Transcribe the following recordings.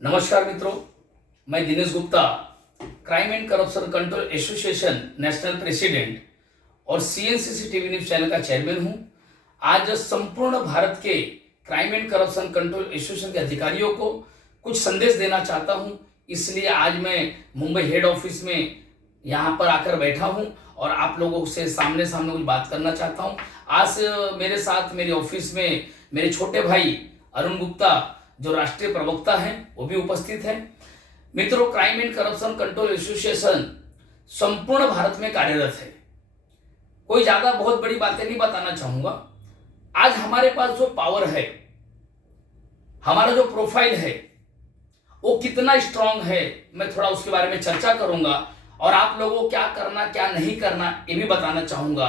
नमस्कार मित्रों, मैं Dinesh Gupta, crime and corruption control association national president और सीएनसीसी टीवी न्यूज चैनल का चेयरमैन हूं। आज संपूर्ण भारत के crime and corruption control association के अधिकारियों को कुछ संदेश देना चाहता हूं, इसलिए आज मैं मुंबई हेड ऑफिस में यहाँ पर आकर बैठा हूं और आप लोगों से सामने सामने कुछ बात करना चाहता हूं। आज मेरे साथ मेरे ऑफिस में मेरे छोटे भाई अरुण गुप्ता जो राष्ट्रीय प्रवक्ता हैं वो भी उपस्थित हैं। मित्रों, crime and corruption control association संपूर्ण भारत में कार्यरत है। कोई ज्यादा बहुत बड़ी बातें नहीं बताना चाहूंगा। आज हमारे पास जो पावर है, हमारा जो प्रोफाइल है वो कितना स्ट्रांग है, मैं थोड़ा उसके बारे में चर्चा करूंगा और आप लोगों को क्या करना क्या नहीं करना ये भी बताना चाहूंगा।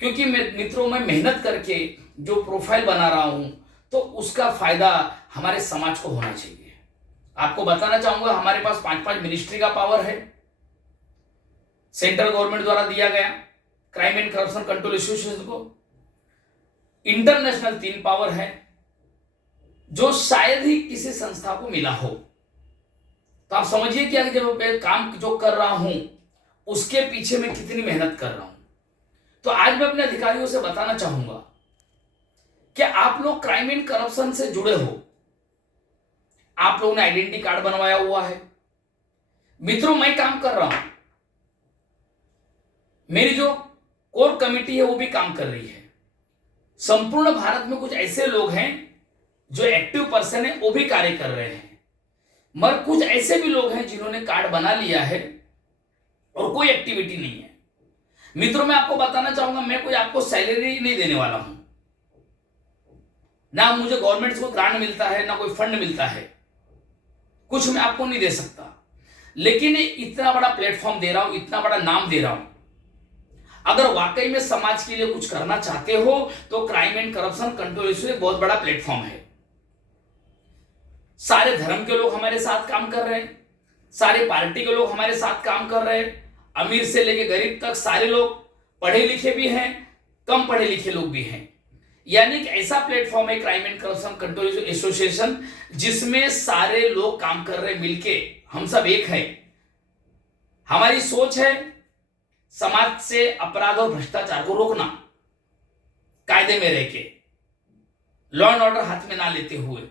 क्योंकि मित्रों, मैं मेहनत करके जो प्रोफाइल बना रहा हूं तो उसका फायदा हमारे समाज को होना चाहिए। आपको बताना चाहूंगा, हमारे पास 5 मिनिस्ट्री का पावर है, सेंट्रल गवर्नमेंट द्वारा दिया गया crime and corruption control association को। इंटरनेशनल 3 पावर है जो शायद ही किसी संस्था को मिला हो। तो आप समझिए कि जब मैं काम जो कर रहा हूं उसके पीछे मैं कितनी मेहनत कर रहा हूं। तो आज मैं अपने अधिकारियों से बताना चाहूंगा कि आप लोग क्राइम एंड करप्शन से जुड़े हो, आप लोगों ने आइडेंटिटी कार्ड बनवाया हुआ है। मित्रों, मैं काम कर रहा हूं, मेरी जो कोर कमेटी है वो भी काम कर रही है। संपूर्ण भारत में कुछ ऐसे लोग हैं जो एक्टिव पर्सन है, वो भी कार्य कर रहे हैं, मगर कुछ ऐसे भी लोग हैं जिन्होंने कार्ड बना लिया है और कोई एक्टिविटी नहीं है। मित्रों, मैं आपको बताना चाहूंगा, मैं कोई आपको सैलरी नहीं देने वाला हूं, ना मुझे गवर्नमेंट से कोई ग्रांट मिलता है, ना कोई फंड मिलता है, कुछ मैं आपको नहीं दे सकता। लेकिन इतना बड़ा प्लेटफॉर्म दे रहा हूं, इतना बड़ा नाम दे रहा हूं। अगर वाकई में समाज के लिए कुछ करना चाहते हो तो crime and corruption control association बहुत बड़ा प्लेटफॉर्म है। सारे धर्म के लोग हमारे साथ काम कर रहे हैं, सारे पार्टी के लोग हमारे साथ काम कर रहे हैं, अमीर से लेके गरीब तक सारे लोग, पढ़े लिखे भी हैं, कम पढ़े लिखे लोग भी हैं। यानी कि ऐसा प्लेटफॉर्म है crime and corruption control association जिसमें सारे लोग काम कर रहे हैं मिलके। हम सब एक हैं। हमारी सोच है समाज से अपराध और भ्रष्टाचार को रोकना, कायदे में रह के, लॉ एंड ऑर्डर हाथ में ना लेते हुए।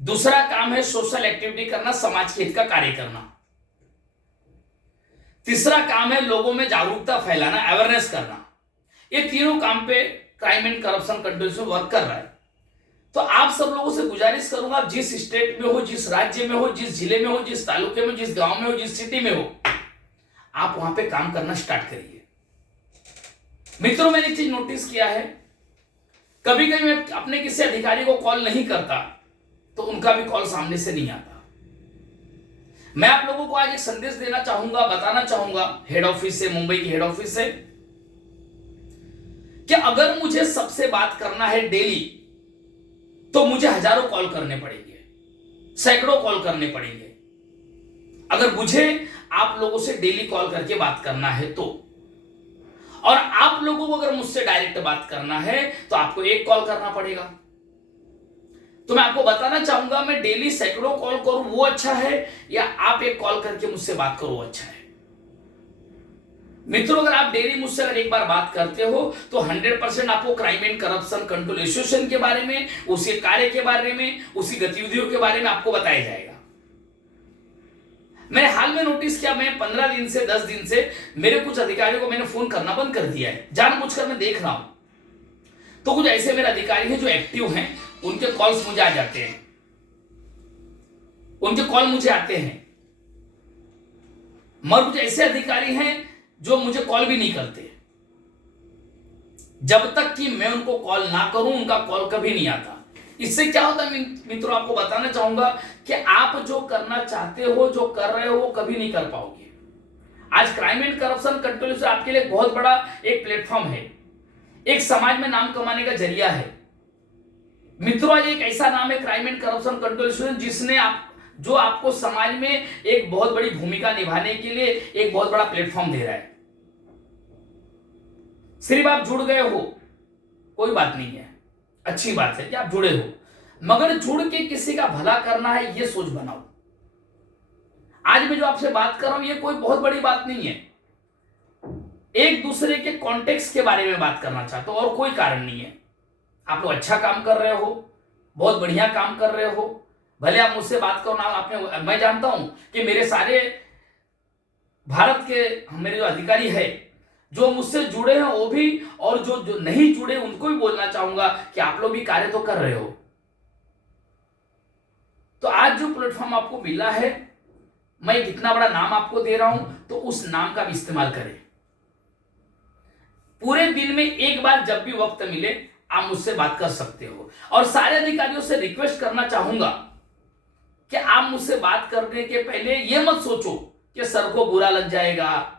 दूसरा काम है सोशल एक्टिविटी करना, समाज के हित का कार्य करना। तीसरा काम है लोगों में जागरूकता फैलाना, अवेयरनेस करना। ये तीनों काम पे क्राइम एंड करप्शन कंट्रोल से वर्क कर रहा है। तो आप सब लोगों से गुजारिश करूंगा, आप जिस स्टेट में हो, जिस राज्य में हो, जिस जिले में हो, जिस तालुके में, जिस गांव में हो, जिस सिटी में हो, आप वहां पे काम करना स्टार्ट करिए। मित्रों, मैंने एक चीज नोटिस किया है, कभी कभी मैं अपने किसी अधिकारी को कॉल नहीं करता तो उनका भी कॉल सामने से नहीं आता। मैं आप लोगों को आज एक संदेश देना चाहूंगा, बताना चाहूंगा हेड ऑफिस से, मुंबई की हेड ऑफिस से, कि अगर मुझे सबसे बात करना है डेली तो मुझे हजारों कॉल करने पड़ेंगे, सैकड़ों कॉल करने पड़ेंगे। अगर मुझे आप लोगों से डेली कॉल करके बात करना है तो, और आप लोगों को अगर मुझसे डायरेक्ट बात करना है तो आपको एक कॉल करना पड़ेगा। तो मैं आपको बताना चाहूंगा, मैं डेली सैकड़ों कॉल करूं वो अच्छा है या आप एक कॉल करके मुझसे बात करो वो अच्छा है। मित्रों, अगर आप डेली मुझसे अगर एक बार बात करते हो तो 100% आपको crime and corruption control association के बारे में, उसके कार्य के बारे में, उसकी गतिविधियों के बारे में आपको बताया जाएगा। मैंने हाल में नोटिस किया, मैं 15 दिन से 10 दिन से मेरे कुछ अधिकारियों को मैंने फोन करना बंद कर दिया है, जानबूझकर मैं देख रहा हूं। तो कुछ ऐसे मेरे अधिकारी हैं जो एक्टिव हैं, उनके कॉल्स मुझे आ जाते हैं, उनके कॉल मुझे आते हैं। मगर कुछ ऐसे अधिकारी हैं जो मुझे कॉल भी नहीं करते। जब तक कि मैं उनको कॉल ना करूं उनका कॉल कभी नहीं आता। इससे क्या होता है मित्रों, आपको बताना चाहूंगा कि आप जो करना चाहते हो, जो कर रहे हो, वो कभी नहीं कर पाओगे। आज क्राइम एंड करप्शन कंट्रोल से आपके लिए बहुत बड़ा एक प्लेटफॉर्म है, एक समाज में नाम कमाने का जरिया है। मित्रों, आज एक ऐसा नाम है क्राइम एंड करप्शन कंट्रोल जिसने जो आपको समाज में एक बहुत बड़ी भूमिका निभाने के लिए एक बहुत बड़ा प्लेटफॉर्म दे रहा है। सिर्फ आप जुड़ गए हो कोई बात नहीं है, अच्छी बात है कि आप जुड़े हो, मगर जुड़ के किसी का भला करना है ये सोच बनाओ। आज मैं जो आपसे बात कर रहा हूं ये कोई बहुत बड़ी बात नहीं है, एक दूसरे के कॉन्टेक्स्ट के बारे में बात करना चाहता हूं और कोई कारण नहीं है। आप लोग अच्छा काम कर रहे हो, बहुत बढ़िया काम कर रहे हो, भले आप मुझसे बात करो ना, आपने, मैं जानता हूं कि मेरे सारे भारत के मेरे जो अधिकारी है जो मुझसे जुड़े हैं वो भी, और जो जो नहीं जुड़े उनको भी बोलना चाहूंगा कि आप लोग भी कार्य तो कर रहे हो। तो आज जो प्लेटफॉर्म आपको मिला है, मैं कितना बड़ा नाम आपको दे रहा हूं, तो उस नाम का भी इस्तेमाल करें। पूरे दिन में एक बार जब भी वक्त मिले आप मुझसे बात कर सकते हो। और सारे अधिकारियों से रिक्वेस्ट करना चाहूंगा कि आप मुझसे बात करने के पहले यह मत सोचो कि सर को बुरा लग जाएगा,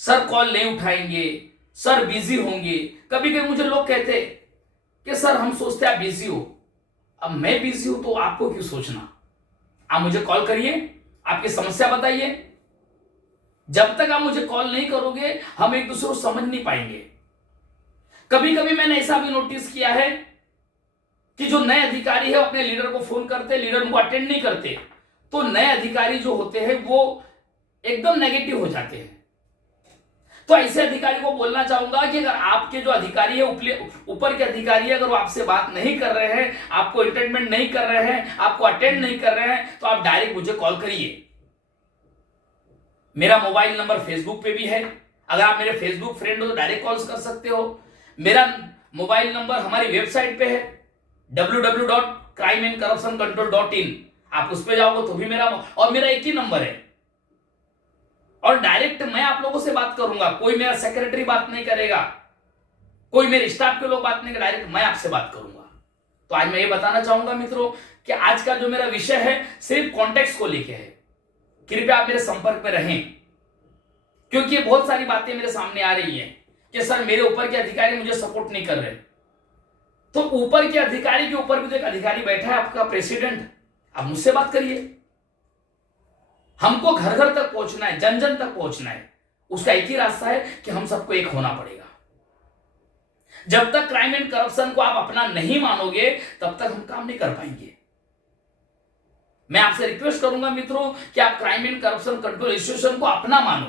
सर कॉल नहीं उठाएंगे, सर बिजी होंगे। कभी कभी मुझे लोग कहते कि सर हम सोचते आप बिजी हो। अब मैं बिजी हूं तो आपको क्यों सोचना, आप मुझे कॉल करिए, आपकी समस्या बताइए। जब तक आप मुझे कॉल नहीं करोगे हम एक दूसरे को समझ नहीं पाएंगे। कभी कभी मैंने ऐसा भी नोटिस किया है कि जो नए अधिकारी है अपने लीडर को फोन करते, लीडर उनको अटेंड नहीं करते, तो नए अधिकारी जो होते हैं वो एकदम नेगेटिव हो जाते हैं। तो ऐसे अधिकारी को बोलना चाहूंगा कि अगर आपके जो अधिकारी है, ऊपर के अधिकारी है, अगर वो आपसे बात नहीं कर रहे हैं, आपको एंटरटेनमेंट नहीं कर रहे हैं, आपको अटेंड नहीं कर रहे हैं, तो आप डायरेक्ट मुझे कॉल करिए। मेरा मोबाइल नंबर फेसबुक पे भी है, अगर आप मेरे फेसबुक फ्रेंड हो तो डायरेक्ट कॉल्स कर सकते हो। मेरा मोबाइल नंबर हमारी वेबसाइट पे है www.crimeandcorruptioncontrol.in, आप उस पे जाओगे तो भी मेरा, और मेरा एक ही नंबर है, और डायरेक्ट मैं आप लोगों से बात करूंगा। कोई मेरा सेक्रेटरी बात नहीं करेगा, कोई मेरे स्टाफ के लोग बात नहीं करेंगे, डायरेक्ट मैं आपसे बात करूंगा। तो आज मैं ये बताना चाहूंगा मित्रों कि आज का जो मेरा विषय है सिर्फ कॉन्टेक्स्ट को लेके है। कृपया आप मेरे संपर्क में रहें, क्योंकि बहुत सारी बातें मेरे सामने आ रही हैं कि सर मेरे ऊपर के अधिकारी मुझे सपोर्ट नहीं कर रहे। तो ऊपर के अधिकारी के ऊपर भी तो एक अधिकारी बैठा है, आपका प्रेसिडेंट, आप मुझसे बात करिए। हमको घर घर तक पहुंचना है, जन जन तक पहुंचना है, उसका एक ही रास्ता है कि हम सबको एक होना पड़ेगा। जब तक क्राइम एंड करप्शन को आप अपना नहीं मानोगे तब तक हम काम नहीं कर पाएंगे। मैं आपसे रिक्वेस्ट करूंगा मित्रों कि आप crime and corruption control association को अपना मानो।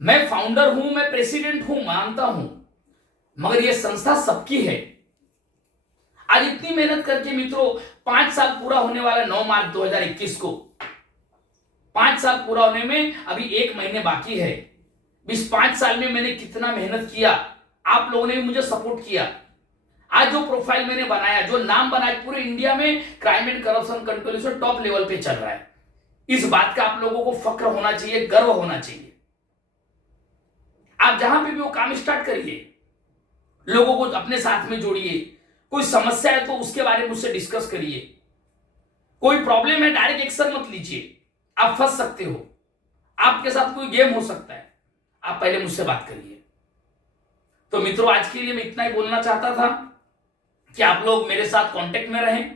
मैं फाउंडर हूं, मैं प्रेसिडेंट हूं, मानता हूं, मगर यह संस्था सबकी है। आज इतनी मेहनत करके मित्रों 5 साल पूरा होने वाला 9 मार्च 2021 को, 5 साल पूरा होने में अभी 1 महीने बाकी है। इस 5 साल में मैंने कितना मेहनत किया, आप लोगों ने भी मुझे सपोर्ट किया। आज जो प्रोफाइल मैंने बनाया, जो नाम बनाया, पूरे इंडिया में क्राइम एंड करप्शन कंट्रोल से टॉप लेवल पे चल रहा है। इस बात का आप लोगों को फक्र होना चाहिए, गर्व होना चाहिए। आप जहां पे भी वो काम स्टार्ट करिए, लोगों को अपने साथ में जोड़िए। कोई समस्या है तो उसके बारे में मुझसे डिस्कस करिए। कोई प्रॉब्लम है डायरेक्ट एक्शन मत लीजिए, आप फंस सकते हो, आपके साथ कोई गेम हो सकता है, आप पहले मुझसे बात करिए। तो मित्रों आज के लिए मैं इतना ही बोलना चाहता था कि आप लोग मेरे साथ कांटेक्ट में रहें।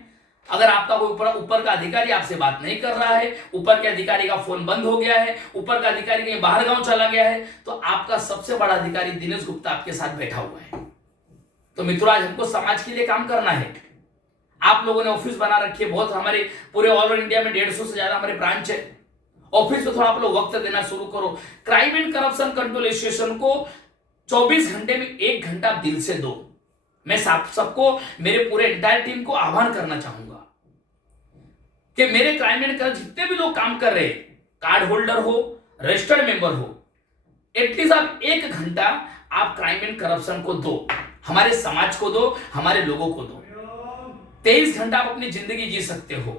अगर आपका कोई ऊपर का अधिकारी आपसे बात नहीं कर रहा है, ऊपर के अधिकारी का फोन बंद हो गया है, ऊपर का अधिकारी कहीं बाहर गांव चला गया है, तो आपका सबसे बड़ा अधिकारी दिनेश गुप्ता आपके साथ बैठा हुआ है। तो मित्रों आज हमको समाज के लिए काम करना है। आप लोगों ने ऑफिस बना रखी है, बहुत, हमारे पूरे ऑल ओवर इंडिया में 150 से ज्यादा हमारे ब्रांच है। ऑफिस में थोड़ा आप लोग वक्त देना शुरू करो। Crime and corruption control association को 24 घंटे में 1 घंटा दिल से दो। मैं सबको, मेरे पूरे एंटायर टीम को आह्वान करना चाहूंगा कि मेरे क्राइम एंड करप्शन जितने भी लोग काम कर रहे हैं, कार्ड होल्डर हो, रजिस्टर्ड मेंबर हो, एटलीस्ट आप 1 घंटा आप क्राइम एंड करप्शन को दो, हमारे समाज को दो, हमारे लोगों को दो। 23 घंटा आप अपनी जिंदगी जी सकते हो।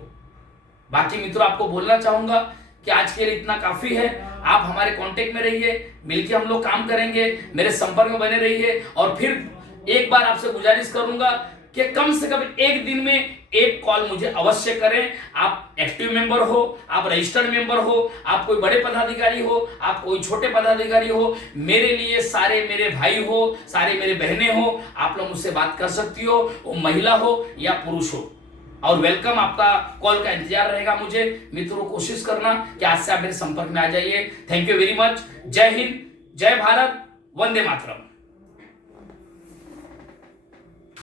बाकी मित्रों आपको बोलना चाहूंगा कि आज के लिए इतना काफी है। आप हमारे कांटेक्ट में रहिए, मिलकर हम लोग काम करेंगे, मेरे संपर्क में बने रहिए। और फिर एक बार आपसे गुजारिश करूंगा कि कम से कम एक दिन में 1 कॉल मुझे अवश्य करें। आप एक्टिव मेंबर हो, आप रजिस्टर्ड मेंबर हो, आप कोई बड़े पदाधिकारी हो, आप कोई छोटे पदाधिकारी हो, मेरे लिए सारे मेरे भाई हो, सारे मेरे बहनें हो, आप लोग मुझसे बात कर सकती हो, वो महिला हो या पुरुष हो। और वेलकम, आपका कॉल का इंतजार रहेगा मुझे। मित्रों कोशिश करना कि आज से आप मेरे संपर्क में आ जाइए। Thank you very much. जय हिंद, जय भारत, वंदे मातरम।